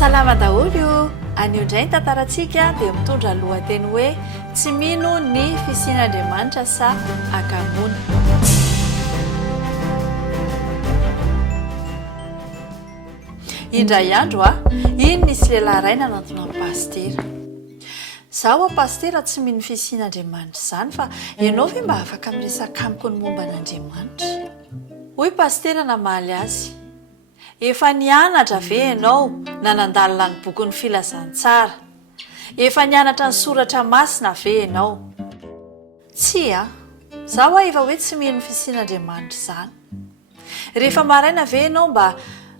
Salama daholo anio indray ny tantaratsika dia mitondra lohateny hoe tsy mino ny fisian'Andriamanitra sa akamoana. Indray andro iny nisy lehilahy iray nanantona ny pastera. Zaho pastera tsy mino fisian'Andriamanitra izany fa ianao ve mba afaka miresaka amiko ny momba an'Andriamanitra? Hoy pastera namaly azy. Efa nianatra ve ianao na nandalina ny bokin'ny filazantsara? Efa nianatra ny soratra masina ve ianao? Tsy zaho efa hoe tsy mino fisian'Andriamanitra izany. Rehefa maraina ve ianao mba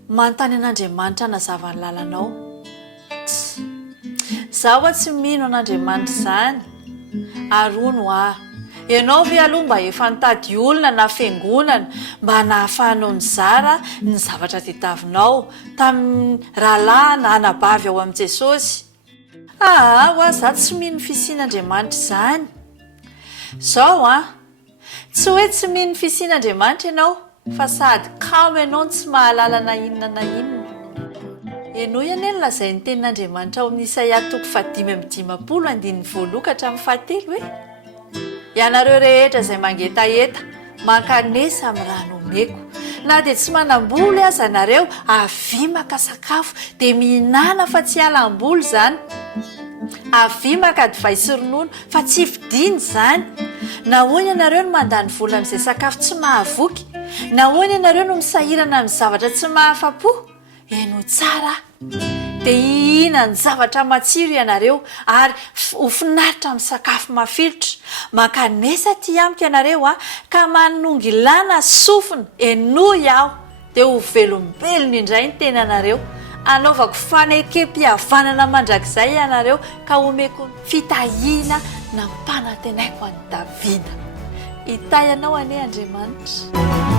manontany an'Andriamanitra nazava ny lalanao? Zaho tsy mino an'Andriamanitra izany. Arono ianao ve aloha mba efa nitady olona na fiangonana mba nahafahanao ny zara ny zavatra tadiavinao tamin'ny rahalahy na anabavy ao amin'i Jesosy? Zaho tsy mino fisian'Andriamanitra izany. Zao tsy hoe tsy mino fisian'Andriamanitra ianao fa sady kamo ianao tsy mahalala na inona na inona. Ianao ihany ny lazay ny tenin'Andriamanitra ao amin'ny Isaia 5:20-7 hoe ianareo rehetra izay mangetaeta mankanesa amin'ny rano omeko, na dia tsy manam-boly aza nareo avy maka sakafo dia mihinana fa tsy halam-boly izany, avy maka divay sy ronono fa tsy vidiana izany. Nahoana ianareo no mandany vola amin'izay sakafo tsy mahavoky? Nahoana ianareo no misahirana amin'ny zavatra tsy mahafa-po? Eno tsara dia hihina ny zavatra matsiro ianareo ary ho finaritra amin'ny sakafo mafilotra. Mankanesa ty amiko ianareo ka manongilana sofina enoy aho dia ho velombelona indray ny tenanareo. Anaovako fanekem-pihavanana mandrakizay ianareo ka omeko fitahiana na mpanantenaiko an'i Davida. Itayanao anie Andriamanitra.